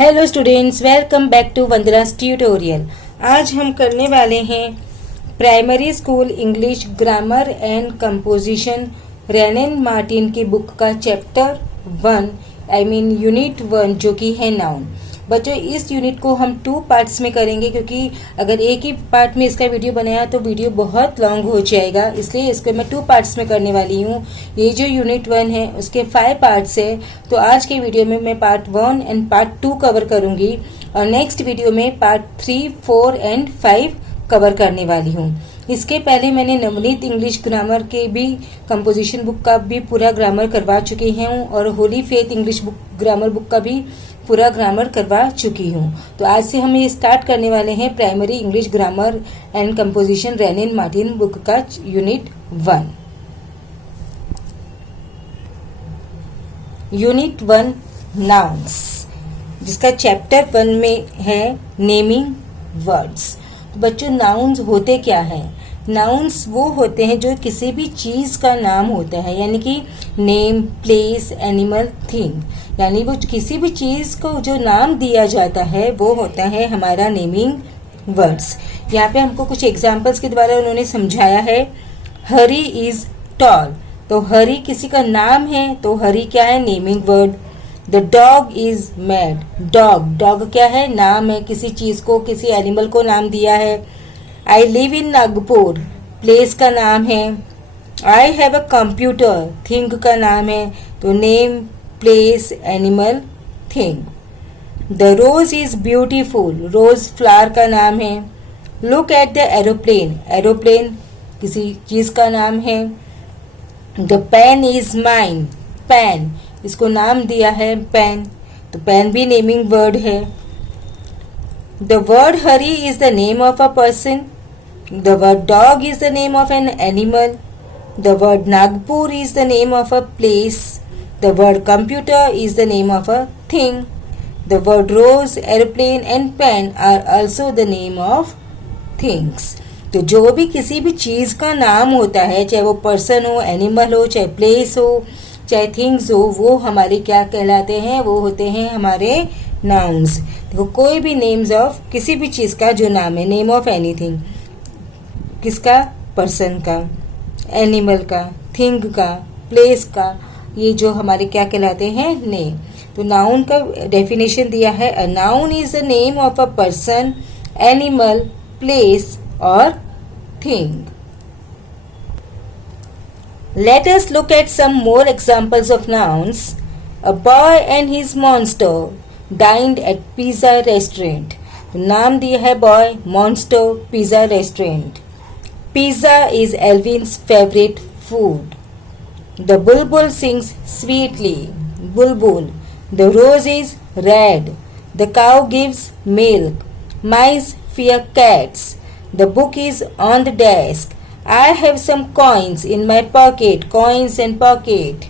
Hello students, welcome back to Vandana's tutorial. आज हम करने वाले हैं primary school English grammar and composition Wren and Martin की बुक का चैप्टर 1 यूनिट 1 जो कि है नाउन। बच्चों, इस यूनिट को हम 2 पार्ट्स में करेंगे क्योंकि अगर एक ही पार्ट में इसका वीडियो बनाया तो वीडियो बहुत लॉन्ग हो जाएगा, इसलिए इसको मैं 2 पार्ट्स में करने वाली हूँ। ये जो यूनिट 1 है उसके 5 पार्ट्स है, तो आज के वीडियो में मैं पार्ट 1 एंड पार्ट 2 कवर करूंगी और नेक्स्ट वीडियो में पार्ट 3, 4 एंड 5 कवर करने वाली हूँ। इसके पहले मैंने नवनीत इंग्लिश ग्रामर के भी कंपोजिशन बुक का भी पूरा ग्रामर करवा चुकी हूँ और Holi faith English grammar book का भी पूरा ग्रामर करवा चुकी हूँ। तो आज से हम ये स्टार्ट करने वाले हैं primary English grammar and composition Wren and Martin book का यूनिट 1। यूनिट 1 नाउन्स, जिसका चैप्टर 1 में है नेमिंग वर्ड्स। तो बच्चों, नाउन्स होते क्या हैं? नाउन्स वो होते हैं जो किसी भी चीज़ का नाम होता है, यानी कि नेम, प्लेस, एनिमल, थिंग, यानी वो किसी भी चीज़ को जो नाम दिया जाता है वो होता है हमारा नेमिंग वर्ड्स। यहाँ पे हमको कुछ एग्जाम्पल्स के द्वारा उन्होंने समझाया है। हरी इज टॉल, तो हरी किसी का नाम है, तो हरी क्या है? Naming word. The dog is mad, dog क्या है? नाम है, किसी चीज़ को, किसी एनिमल को नाम दिया है। I live in Nagpur, place का नाम है। I have a computer, thing का नाम है, तो name, place, animal, thing. The rose is beautiful, rose flower का नाम है। Look at the aeroplane, aeroplane किसी चीज का नाम है। The pen is mine, pen इसको नाम दिया है पेन, तो पेन भी नेमिंग वर्ड है। The word Hari is the name of a person. The word dog is the name of an animal. The word Nagpur is the name of a place. The word computer is the name of a thing. The word rose, airplane and pen are also the name of things. तो जो भी किसी भी चीज़ का नाम होता है, चाहे वो पर्सन हो, एनिमल हो, चाहे प्लेस हो, चाहे थिंग्स हो, वो हमारे क्या कहलाते हैं? वो होते हैं हमारे नाउन्स। देखो, कोई भी नेम्स ऑफ किसी भी चीज़ का जो नाम है, नेम ऑफ एनीथिंग, किसका? पर्सन का, एनिमल का, थिंग का, प्लेस का, ये जो हमारे क्या कहलाते हैं? नेम। तो नाउन का डेफिनेशन दिया है, a noun is the name of a person, animal, place और thing. Let us look at some more examples of nouns. A boy and his monster dined at pizza restaurant, नाम दिया है boy, monster, pizza restaurant. Pizza is Alvin's favourite food. The bulbul sings sweetly, bulbul. The rose is red. The cow gives milk. Mice fear cats. The book is on the desk. I have some coins in my pocket, coins and pocket.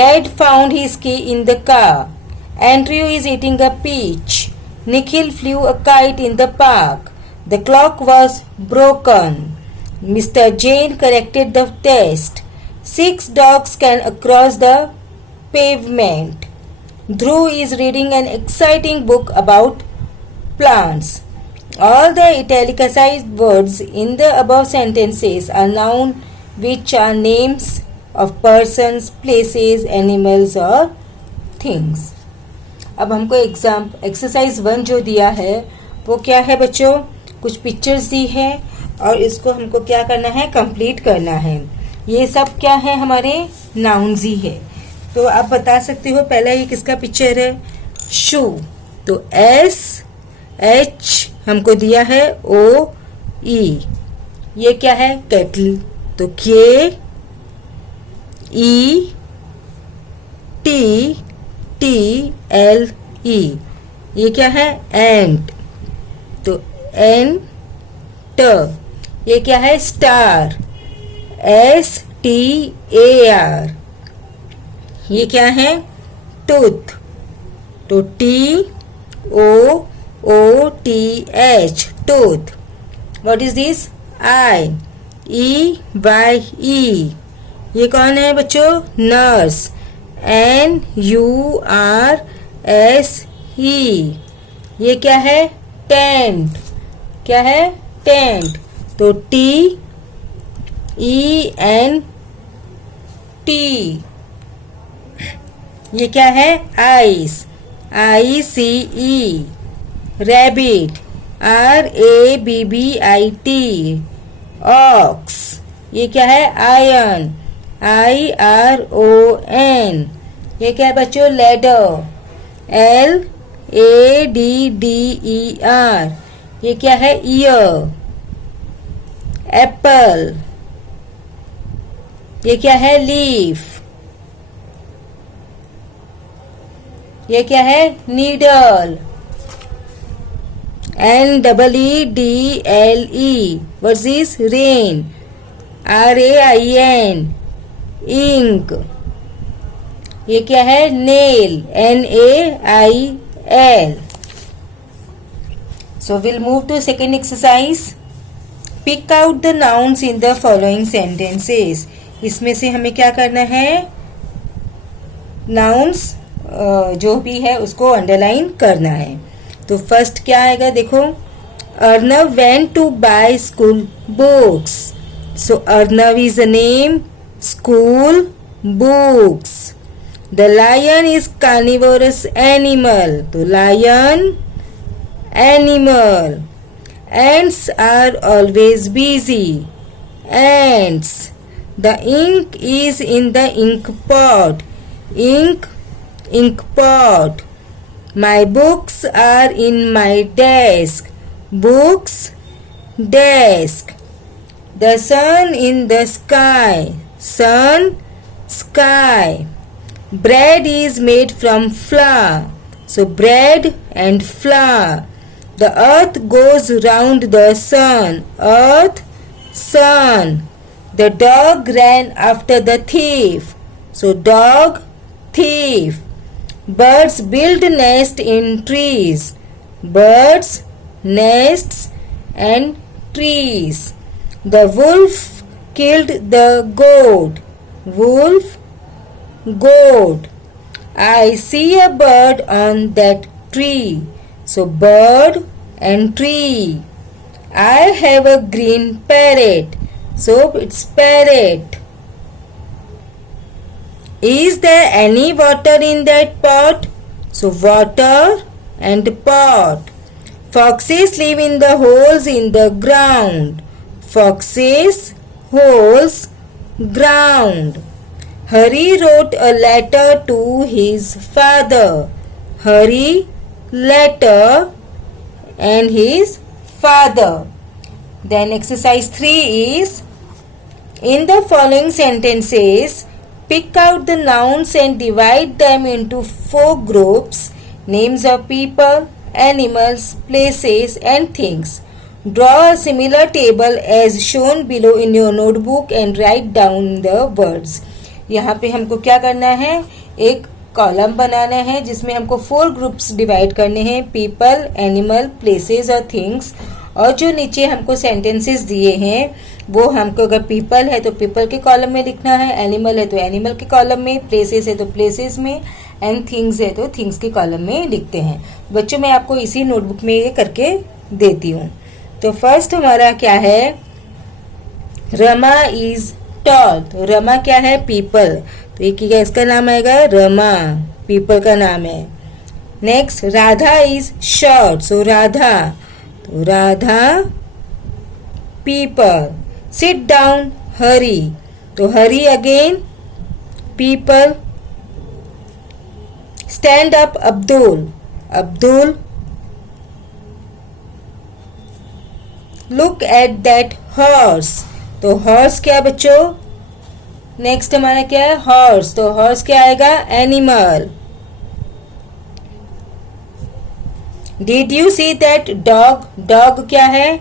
Dad found his key in the car. Andrew is eating a peach. Nikhil flew a kite in the park. The clock was broken. Mr. Jain corrected the test. 6 dogs can cross the pavement. Dhruv is reading an exciting book about plants. All the italicized words in the above sentences are noun which are names of persons, places, animals or things. अब हमको exercise 1 जो दिया है वो क्या है बच्चों? कुछ पिक्चर्स दी है और इसको हमको क्या करना है? कंप्लीट करना है। ये सब क्या है? हमारे नाउन्स ही है। तो आप बता सकते हो, पहला ये किसका पिक्चर है? शू, तो SH हमको दिया है OE। ये क्या है? केटल, तो KETTLE। ये क्या है? एंट, तो एंट। ये क्या है? Star, STAR। ये क्या है? टूथ, तो TOOTH, tooth. What is this? EYE। ये कौन है बच्चों? नर्स, NURS ई। ये क्या है? टेंट। क्या है? टेंट। तो टी ई एन टी। ये क्या है? Ice. I C E. Rabbit. R A B B I T. Ox. ये क्या है? Iron. I R O N. ये क्या है बच्चों? Ladder. L A D D E R. ये क्या है? ईयर। एप्पल। ये क्या है? लीफ। ये क्या है? Needle. N double E D L E. What is? Rain. R A I N. Ink. ये क्या है? Nail. N A I L. So will move to second exercise. Pick out the nouns in the following sentences. इसमें से हमें क्या करना है? Nouns जो भी है उसको अंडरलाइन करना है। तो फर्स्ट क्या आएगा? देखो, Arnav went to buy school books. So Arnav is a name, school books. The lion is carnivorous animal. तो lion animal. Ants are always busy. Ants. The ink is in the ink pot. Ink ink pot. My books are in my desk. Books desk. The sun in the sky. Sun sky. Bread is made from flour. So bread and flour. The earth goes round the sun. Earth sun. The dog ran after the thief. So dog thief. Birds build nest in trees. Birds nests and trees. The wolf killed the goat. Wolf goat. I see a bird on that tree. So bird and tree. I have a green parrot. So it's parrot. Is there any water in that pot? So water and pot. Foxes live in the holes in the ground. Foxes holes ground. Hari wrote a letter to his father. Hari letter and his father. Then exercise 3 is, in the following sentences, pick out the nouns and divide them into 4 groups. Names of people, animals, places and things. Draw a similar table as shown below in your notebook and write down the words. यहाँ पे हमको क्या करना है? एक column बनाना है जिसमें हमको 4 ग्रुप्स डिवाइड करने हैं, पीपल, एनिमल, प्लेसेस और थिंग्स। और जो नीचे हमको सेंटेंसेस दिए हैं वो हमको, अगर पीपल है तो पीपल के कॉलम में लिखना है, एनिमल है तो एनिमल के कॉलम में, प्लेसेस है तो प्लेसेस में, एंड थिंग्स है तो थिंग्स के कॉलम में लिखते हैं। बच्चों मैं आपको इसी नोटबुक में ये करके देती हूँ। तो फर्स्ट हमारा क्या है? Rama is tall. तो रमा क्या है? पीपल। तो एक क्या इसका नाम आएगा? रमा, पीपल का नाम है। Next, Radha is short. So Radha, तो Radha people. Sit down Hari. तो Hari again people. Stand up Abdul. Abdul. Look at that horse. तो हॉर्स क्या बच्चों? नेक्स्ट हमारा क्या है? हॉर्स। तो हॉर्स क्या आएगा? Animal. Did you see that dog. Dog क्या है?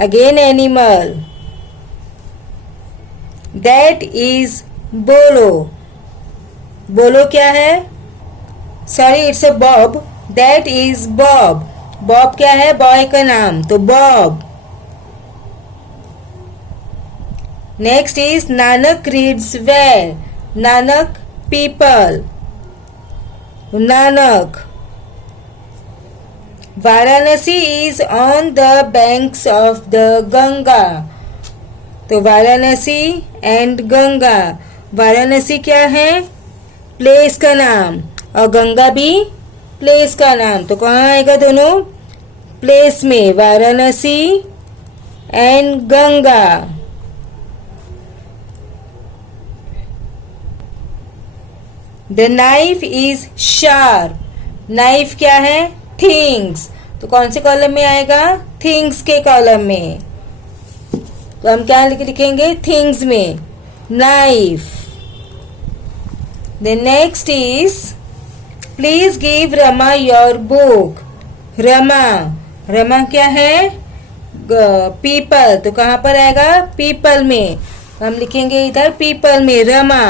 Again animal. दैट इज बोलो। बोलो क्या है? Sorry, it's a Bob. That is Bob. Bob क्या है? बॉय का नाम, तो Bob. Next is Nanak reads well. Nanak people. Nanak. Varanasi is on the banks of the Ganga. तो वाराणसी एंड गंगा, वाराणसी क्या है? प्लेस का नाम, और गंगा भी प्लेस का नाम। तो कहाँ आएगा दोनों? प्लेस में, Varanasi and Ganga. The knife is sharp. Knife क्या है? थिंग्स। तो कौन से कॉलम में आएगा? थिंग्स के कॉलम में। तो हम क्या लिखेंगे? थिंग्स में knife. The next is please give Rama your book. Rama, Rama क्या है? पीपल। तो कहाँ पर आएगा? पीपल में। हम लिखेंगे इधर पीपल में रमा।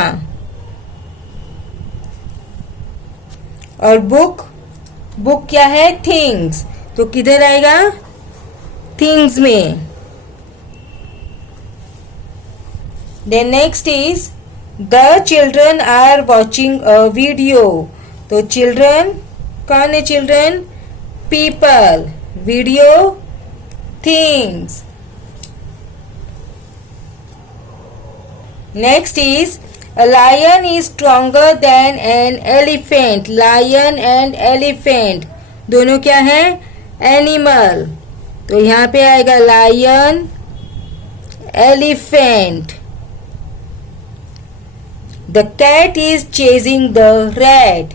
और बुक, बुक क्या है? थिंग्स। तो किधर आएगा? थिंग्स में। Then next is the children are watching a video. तो चिल्ड्रन कौन है? Children people, video things. Next is A lion is stronger than an elephant. Lion and elephant दोनों क्या है? एनिमल। तो यहाँ पे आएगा lion, elephant. The cat is chasing the rat.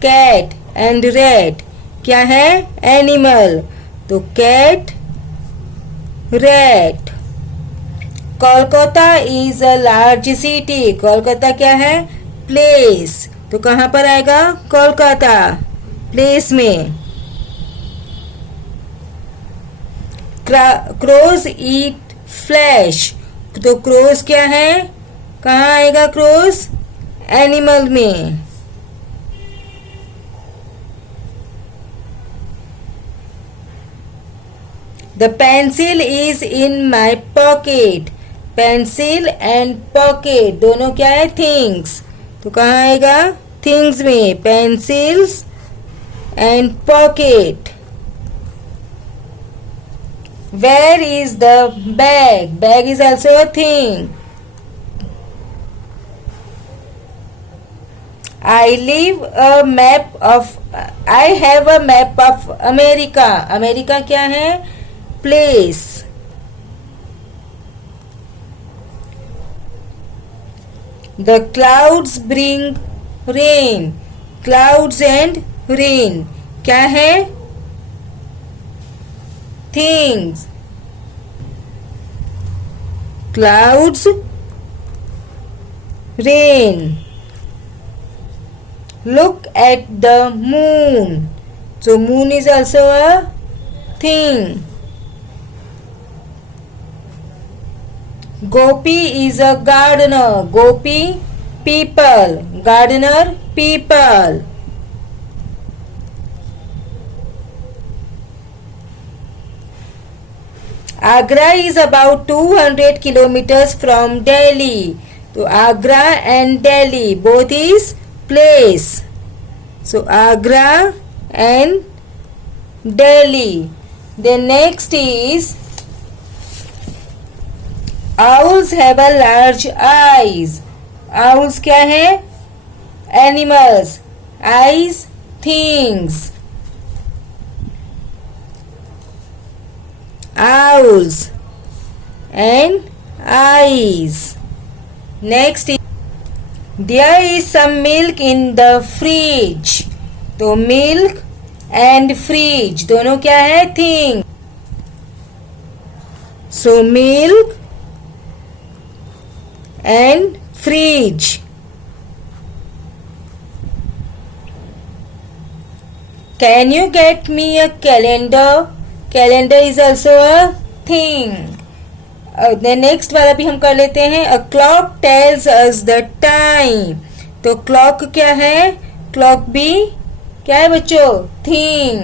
Cat and rat क्या है? एनिमल। तो cat, rat. Kolkata is a large city. Kolkata क्या है? प्लेस। तो कहाँ पर आएगा? कोलकाता, प्लेस में। Crows eat flesh. तो क्रोज क्या है? कहाँ आएगा क्रोज? एनिमल में। The pencil is in my pocket. Pencil and pocket दोनों क्या है? थिंग्स। तो कहाँ आएगा? थिंग्स में, pencils and pocket. Where is the bag? Bag is also a thing. I live a map of, I have a map of America. America क्या है? Place. The clouds bring rain. Clouds and rain क्या है? Things. Clouds, rain. Look at the moon. So moon is also a thing. Gopi is a gardener. Gopi, people. Gardener, people. Agra is about 200 kilometers from Delhi. So Agra and Delhi both is place. So Agra and Delhi. Then next is Owls have a large eyes. Owls क्या है? Animals. Eyes, things. Owls and eyes. Next is there is some milk in the fridge. तो milk and fridge दोनों क्या है? Thing. So milk and fridge. Can you get me a calendar? Calendar is also a thing. The next वाला भी हम कर लेते हैं. A clock tells us the time. तो clock क्या है? Clock भी क्या है बच्चों? Thing.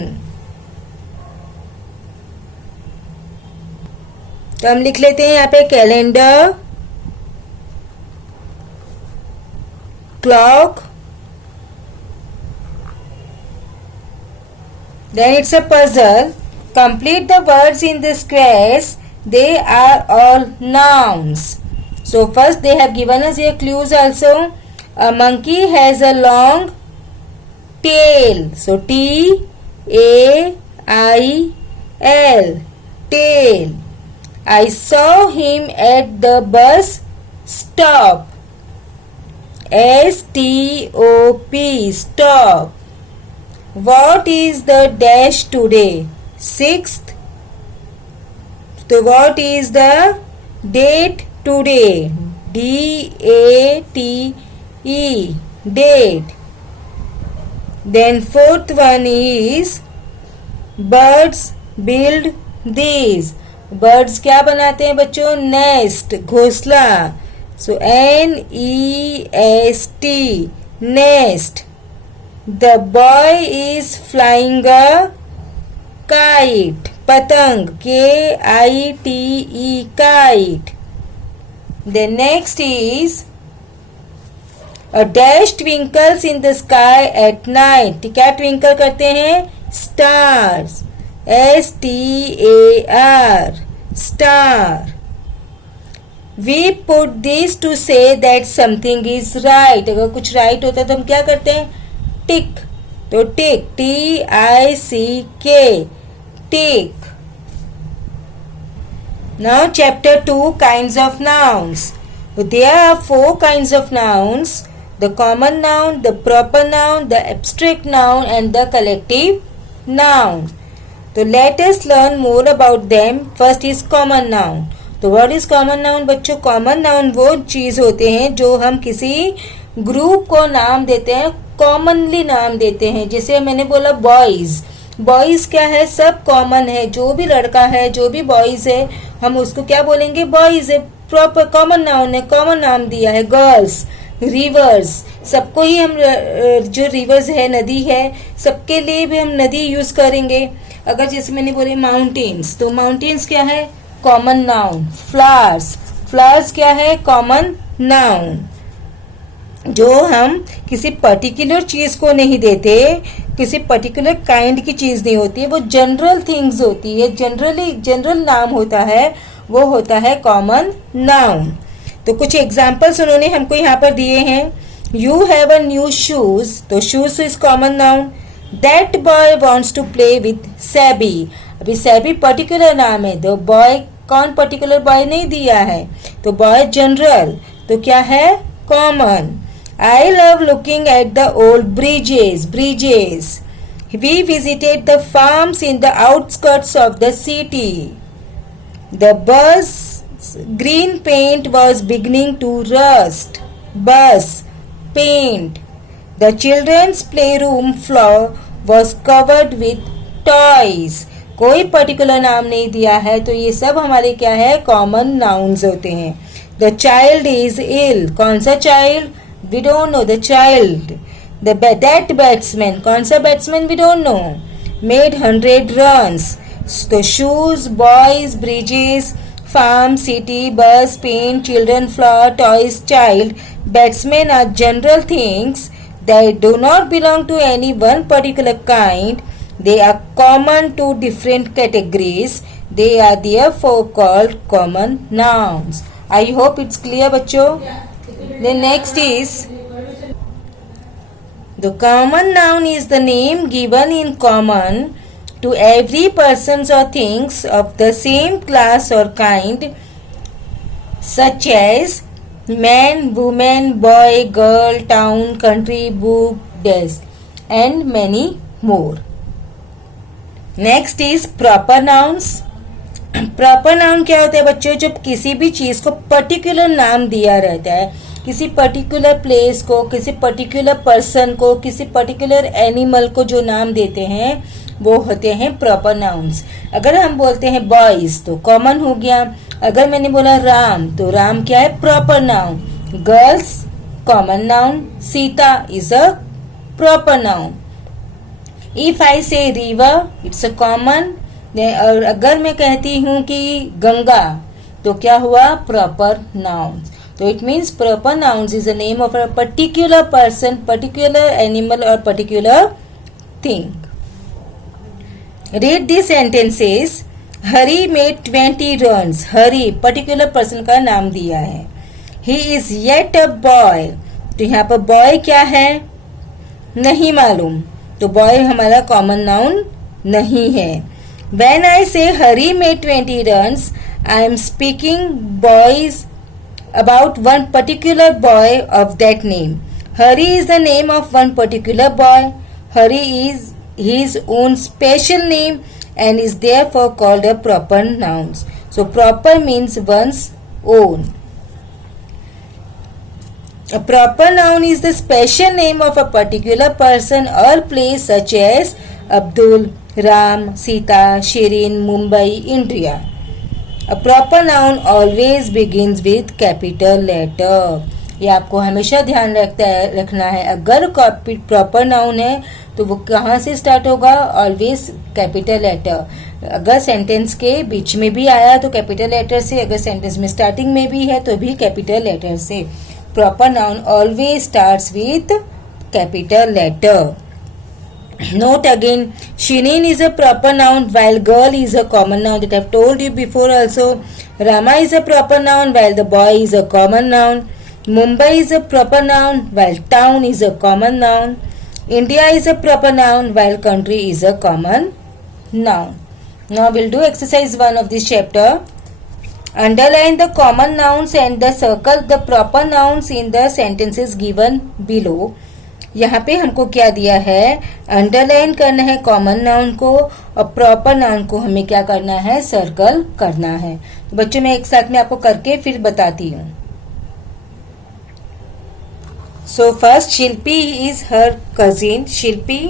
तो हम लिख लेते हैं यहाँ पे calendar, clock Then it's a puzzle. Complete the words in the squares. They are all nouns. So first they have given us here clues also. A monkey has a long tail. So T-A-I-L, tail. I saw him at the bus stop. S-T-O-P, stop. What is the dash today? 6th. So what is the date today? D-A-T-E, date. Then fourth one is birds build these. Birds क्या बनाते हैं बच्चों? Nest, घोंसला. So N-E-S-T, nest. The boy is flying a kite. Patang, K-I-T-E, kite. The next is a dash twinkles in the sky at night. क्या twinkle करते हैं? Stars. S-T-A-R, star. We put this to say that something is right. अगर कुछ right होता है तो हम क्या करते हैं? Tick. तो tick, T-I-C-K, tick. Now chapter 2, kinds of nouns. There are 4 kinds of nouns: the common noun, the proper noun, the abstract noun and the collective noun. So let us learn more about them. First is common noun. तो what is common noun बच्चों? Common noun वो चीज होते हैं जो हम किसी group को नाम देते हैं, कॉमनली नाम देते हैं. जैसे मैंने बोला बॉयज. बॉयज क्या है? सब कॉमन है. जो भी लड़का है, जो भी बॉयज है, हम उसको क्या बोलेंगे? बॉयज है. प्रॉपर कॉमन नाउन है, कॉमन नाम दिया है. गर्ल्स, रिवर्स, सबको ही हम जो रिवर्स है, नदी है, सबके लिए भी हम नदी यूज करेंगे. अगर जैसे मैंने बोले माउंटेन्स, तो माउंटेन्स क्या है? Common noun. फ्लावर्स, फ्लावर्स क्या है? Common noun. जो हम किसी पर्टिकुलर चीज को नहीं देते, किसी पर्टिकुलर काइंड की चीज नहीं होती है, वो जनरल थिंग्स होती है, जनरल नाम होता है, वो होता है कॉमन नाउन. तो कुछ एग्जाम्पल्स उन्होंने हमको यहाँ पर दिए हैं. You have a new shoes, तो shoes is common noun. That boy wants to play with Sabby. अभी सैबी पर्टिकुलर नाम है, तो बॉय कौन? पर्टिकुलर बॉय नहीं दिया है, तो बॉय जनरल, तो क्या है? Common. I love looking at the old bridges. Bridges. We visited the farms in the outskirts of the city. The bus green paint was beginning to rust. Bus, paint. The children's playroom floor was covered with toys. कोई particular नाम नहीं दिया है, तो ये सब हमारे क्या है? कॉमन नाउन्स होते हैं. The child is ill. कौन सा child? We don't know the child. That batsman, कौन सा batsman? We don't know. Made 100 runs. So shoes, boys, bridges, farm, city, bus, paint, children, flower, toys, child. Batsmen are general things. They do not belong to any one particular kind. They are common to different categories. They are therefore called common nouns. I hope it's clear बच्चों. The next is the common noun is the name given in common to every persons or things of the same class or kind, such as man, woman, boy, girl, town, country, book, desk, and many more. Next is proper nouns. Proper noun क्या होता है बच्चों? जब किसी भी चीज को particular नाम दिया रहता है, किसी पर्टिकुलर प्लेस को, किसी पर्टिकुलर पर्सन को, किसी पर्टिकुलर एनिमल को जो नाम देते हैं, वो होते हैं प्रॉपर नाउन्स. अगर हम बोलते हैं बॉयज, तो कॉमन हो गया. अगर मैंने बोला राम, तो राम क्या है? Proper noun. Girls, common noun. Sita is a proper noun. If I से रिवर, इट्स अ कॉमन. और अगर मैं कहती हूँ कि गंगा, तो क्या हुआ? Proper noun. तो it means proper nouns is the name of a particular person, particular animal और particular thing. Read the sentences. Hari made 20 runs. Hari particular person का नाम दिया है. He is yet a boy. तो यहाँ पर बॉय क्या है नहीं मालूम, तो बॉय हमारा कॉमन नाउन नहीं है. When I say Hari made 20 runs, I am speaking boys about one particular boy of that name. Hari is the name of one particular boy. Hari is his own special name and is therefore called a proper noun. So proper means one's own. A proper noun is the special name of a particular person or place such as Abdul, Ram, Sita, Shirin, Mumbai, India. A proper noun always begins with capital letter. ये आपको हमेशा ध्यान रखना है. अगर proper noun है तो वो कहाँ से स्टार्ट होगा? Always capital letter. अगर सेंटेंस के बीच में भी आया तो कैपिटल लेटर से, अगर सेंटेंस में स्टार्टिंग में भी है तो भी कैपिटल लेटर से. Proper noun always starts with capital letter. Note again, Shinin is a proper noun while girl is a common noun, that I have told you before also. Rama is a proper noun while the boy is a common noun. Mumbai is a proper noun while town is a common noun. India is a proper noun while country is a common noun. Now we'll do exercise 1 of this chapter. Underline the common nouns and the circle the proper nouns in the sentences given below. यहाँ पे हमको क्या दिया है? Underline करना है common noun को और प्रॉपर नाउन को हमें क्या करना है? सर्कल करना है. तो बच्चों मैं एक साथ में आपको करके फिर बताती हूँ. So first, Shilpi is her cousin. Shilpi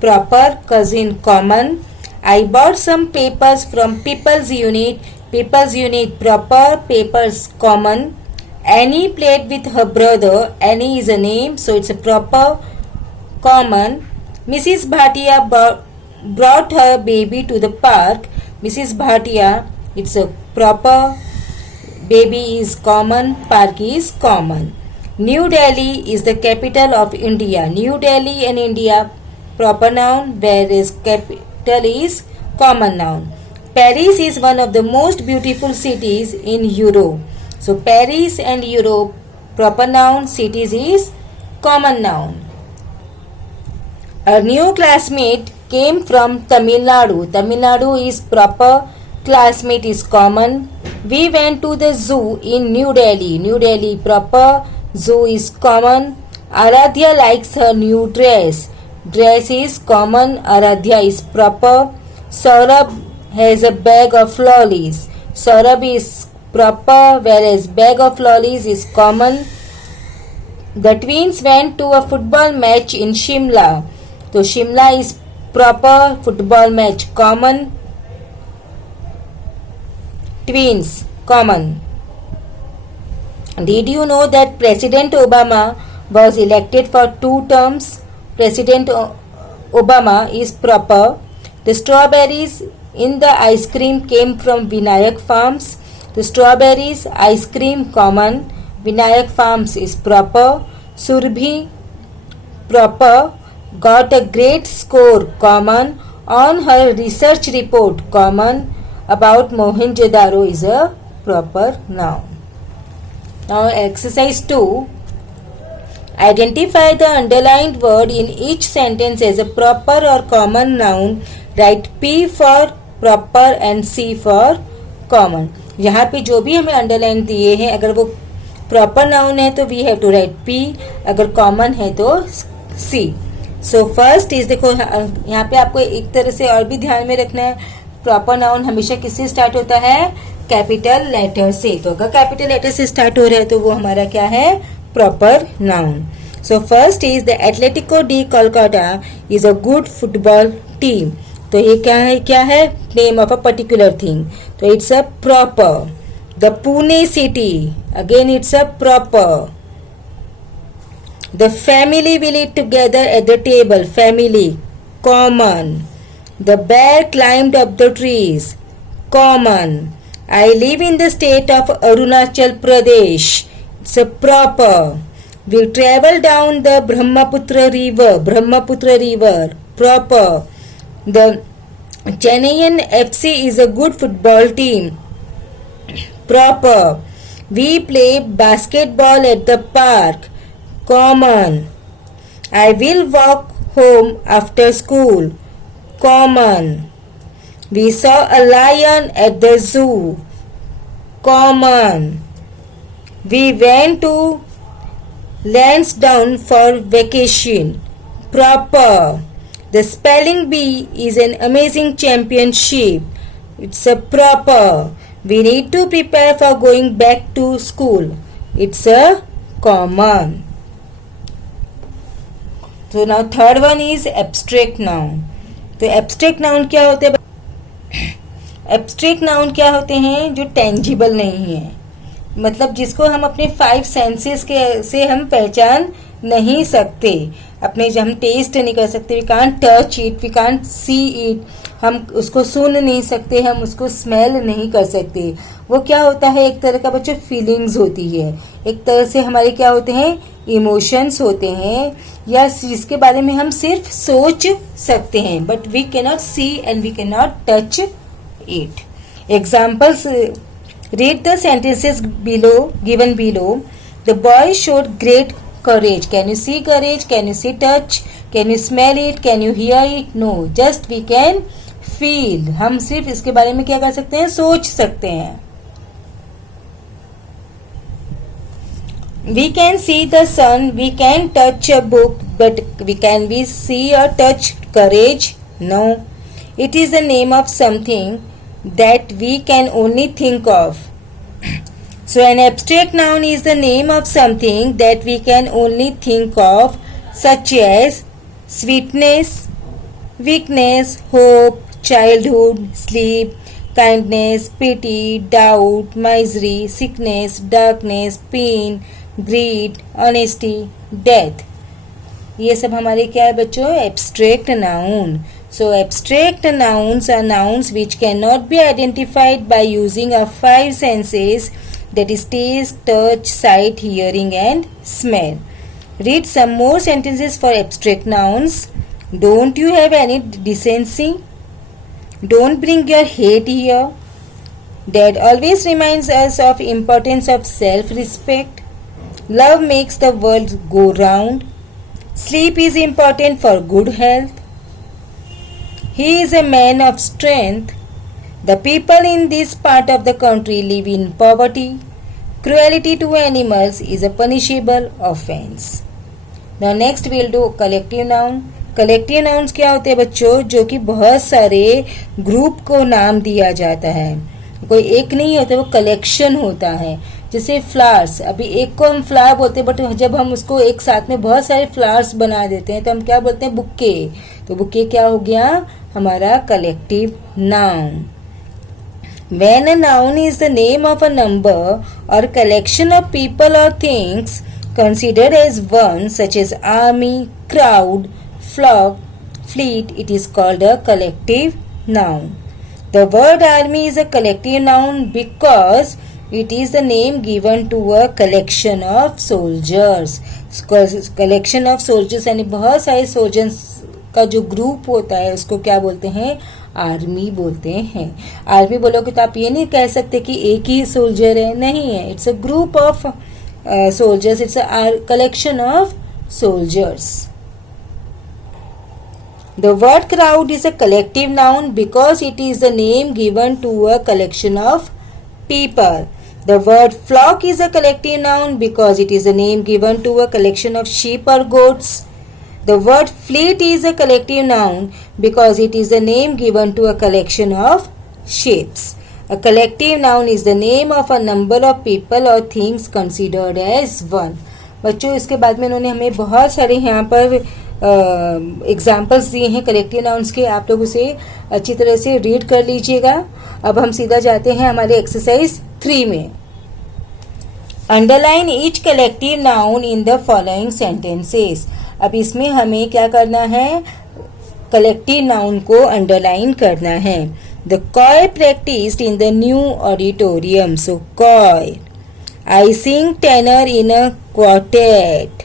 proper, cousin common. I bought some papers from people's unit. People's unit proper, papers common. Annie played with her brother. Annie is a name, so it's a proper common. Mrs. Bhatia brought her baby to the park. Mrs. Bhatia, it's a proper. Baby is common, park is common. New Delhi is the capital of India. New Delhi and India proper noun, whereas capital is common noun. Paris is one of the most beautiful cities in Europe. So Paris and Europe proper noun, cities is common noun. A new classmate came from Tamil Nadu. Tamil Nadu is proper, classmate is common. We went to the zoo in New Delhi. New Delhi proper, zoo is common. Aradhya likes her new dress. Dress is common, Aradhya is proper. Saurabh has a bag of lollies. Saurabh is proper, whereas bag of lollies is common. The twins went to a football match in Shimla. So Shimla is proper, football match common. Twins common. Did you know that President Obama was elected for 2 terms? President Obama is proper. The strawberries in the ice cream came from Vinayak Farms. The strawberries, ice cream common. Vinayak Farms is proper. Surbhi proper, got a great score common on her research report common. About Mohenjo-daro is a proper noun. Now exercise 2. Identify the underlined word in each sentence as a proper or common noun. Write P for proper and C for common. यहाँ पे जो भी हमें underline दिए हैं, अगर वो proper noun है तो we have to write P, अगर कॉमन है तो सी. सो फर्स्ट इज, देखो यहाँ पे आपको एक तरह से और भी ध्यान में रखना है, प्रॉपर नाउन हमेशा किससे स्टार्ट होता है? कैपिटल लेटर से. तो अगर कैपिटल लेटर से स्टार्ट हो रहा है तो वो हमारा क्या है? Proper noun. So first is the Atletico de Kolkata is a good football team. तो ये क्या है? Name of a particular thing, तो it's a proper. The Pune city, again it's a proper. The family will eat together at the table, family common. द bear climbed up the trees, common. I live in the state of Arunachal Pradesh, it's a proper. We travel down the Brahmaputra river, proper. The Chennaiyin FC is a good football team. Proper. We play basketball at the park. Common. I will walk home after school. Common. We saw a lion at the zoo. Common. We went to Lansdowne for vacation. Proper. The spelling bee is an amazing championship. It's a proper. We need to prepare for going back to school. It's a common. So now third one is abstract noun. तो abstract noun क्या होते हैं? abstract noun क्या होते हैं? जो tangible नहीं है, मतलब जिसको हम अपने 5 सेंसेस के से हम पहचान नहीं सकते, अपने जो हम टेस्ट नहीं कर सकते, we can't touch it, we can't see it, हम उसको सुन नहीं सकते, हम उसको स्मेल नहीं कर सकते. वो क्या होता है? एक तरह का बच्चों फीलिंग्स होती है, एक तरह से हमारे क्या होते हैं? इमोशंस होते हैं, या जिसके बारे में हम सिर्फ सोच सकते हैं, but we can not see and we can not touch it. Examples. Read the sentences given below. The boy showed great courage. Can you see courage? Can you see touch? Can you smell it? Can you hear it? No. Just we can feel. हम सिर्फ इसके बारे में क्या कर सकते हैं? सोच सकते हैं. We can see the sun. We can touch a book. But can we see or touch courage? No. It is the name of something that we can only think of. So an abstract noun is the name of something that we can only think of, such as sweetness, weakness, hope, childhood, sleep, kindness, pity, doubt, misery, sickness, darkness, pain, greed, honesty, death. ये सब हमारे क्या है बच्चों? Abstract noun. So abstract nouns are nouns which cannot be identified by using our 5 senses, that is taste, touch, sight, hearing and smell. Read some more sentences for abstract nouns. Don't you have any decency? Don't bring your hate here. Dad always reminds us of importance of self-respect. Love makes the world go round. Sleep is important for good health. He is a man of strength. The people in this part of the country live in poverty. Cruelty to animals is a punishable offense. Now next we will do collective noun. Collective nouns क्या होते हैं बच्चों? जो कि बहुत सारे group को नाम दिया जाता है, कोई एक नहीं होता, वो कलेक्शन होता है. जैसे फ्लावर्स, अभी एक को हम फ्लावर बोलते हैं, बट जब हम उसको एक साथ में बहुत सारे फ्लावर्स बना देते हैं तो हम क्या बोलते हैं? बुक्के. तो बुक्के क्या हो गया? हमारा collective noun. When a noun is the name of a number or collection of people or things considered as one, such as army, crowd, flock, fleet, it is called a collective noun. The word army is a collective noun because it is the name given to a collection of soldiers. Collection of soldiers यानी बहुत सारे soldiers का जो group होता है उसको क्या बोलते हैं? आर्मी बोलते हैं. आर्मी बोलोगे तो आप ये नहीं कह सकते कि एक ही सोल्जर है, नहीं है. It's a group of soldiers. It's a collection of soldiers. The word crowd is a collective noun because it is the name given to a collection of people. The word flock is a collective noun because it is the name given to a collection of sheep or goats. The word fleet is a collective noun because it is the name given to a collection of ships. A collective noun is the name of a number of people or things considered as one. बच्चों इसके बाद में उन्होंने हमें बहुत सारे यहाँ पर एग्जाम्पल्स दिए हैं कलेक्टिव नाउन्स के. आप लोग उसे अच्छी तरह से रीड कर लीजिएगा. अब हम सीधा जाते हैं हमारे एक्सरसाइज 3 में. Underline each collective noun in the following sentences. अब इसमें हमें क्या करना है? कलेक्टिव नाउन को अंडरलाइन करना है. The coy practised in the new auditorium. So coy. I sing tenor in a quartet.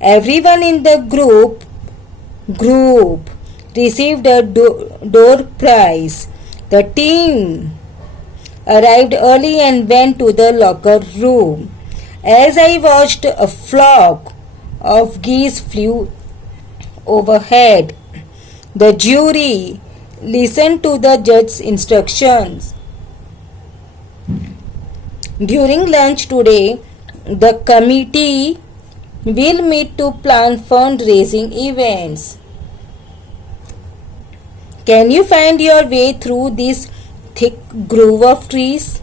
Everyone in the group. received a door prize. The team arrived early and went to the locker room. As I watched, a flock of geese flew overhead. The jury listened to the judge's instructions. During lunch today, the committee will meet to plan fundraising events. Can you find your way through this thick grove of trees?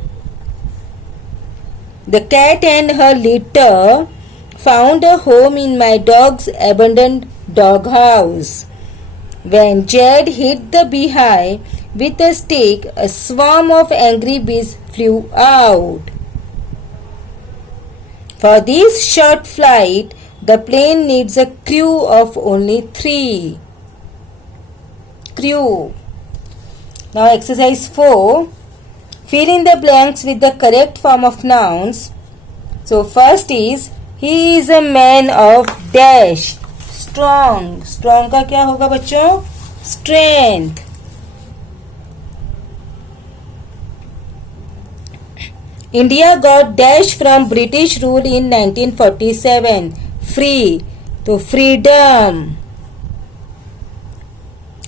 The cat and her litter found a home in my dog's abandoned doghouse. When Jed hit the beehive with a stick, a swarm of angry bees flew out. For this short flight, the plane needs a crew of only 3. Crew. Now exercise 4. Fill in the blanks with the correct form of nouns. So first is, he is a man of dash. Strong. Strong का क्या होगा बच्चों? Strength. India got dash from British rule in 1947. Free. तो freedom.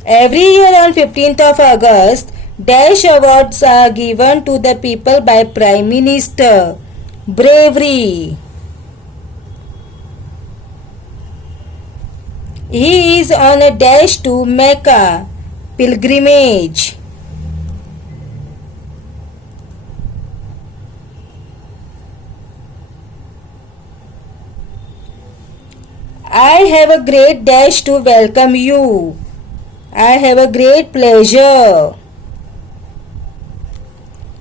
Every year on 15th of August, dash awards are given to the people by Prime Minister. Bravery. He is on a dash to Mecca. Pilgrimage. I have a great dash to welcome you. I have a great pleasure.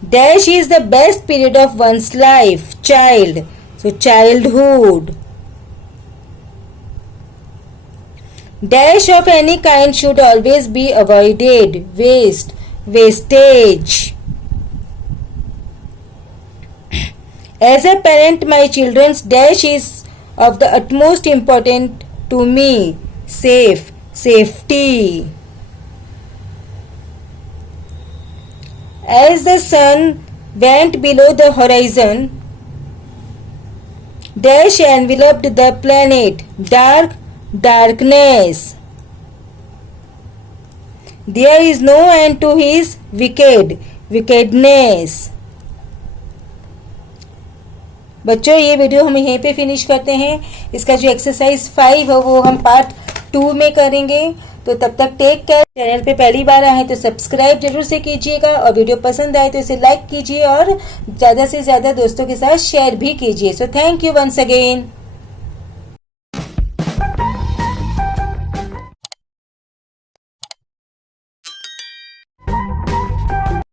Dash is the best period of one's life. Child. So childhood. Dash of any kind should always be avoided. Waste. Wastage. As a parent, my children's dash is of the utmost importance to me. Safe. Safety. As the sun went below the horizon, dash enveloped the planet. Dark. Darkness. There is no end to his wickedness. बच्चों ये video हम यहीं पे finish करते हैं. इसका जो exercise 5 है वो हम पार्ट 2 में करेंगे. तो तब तक टेक केयर. चैनल पे पहली बार आए तो सब्सक्राइब जरूर से कीजिएगा और वीडियो पसंद आए तो इसे लाइक कीजिए और ज़्यादा से ज़्यादा दोस्तों के साथ शेयर भी कीजिए. So thank you once again.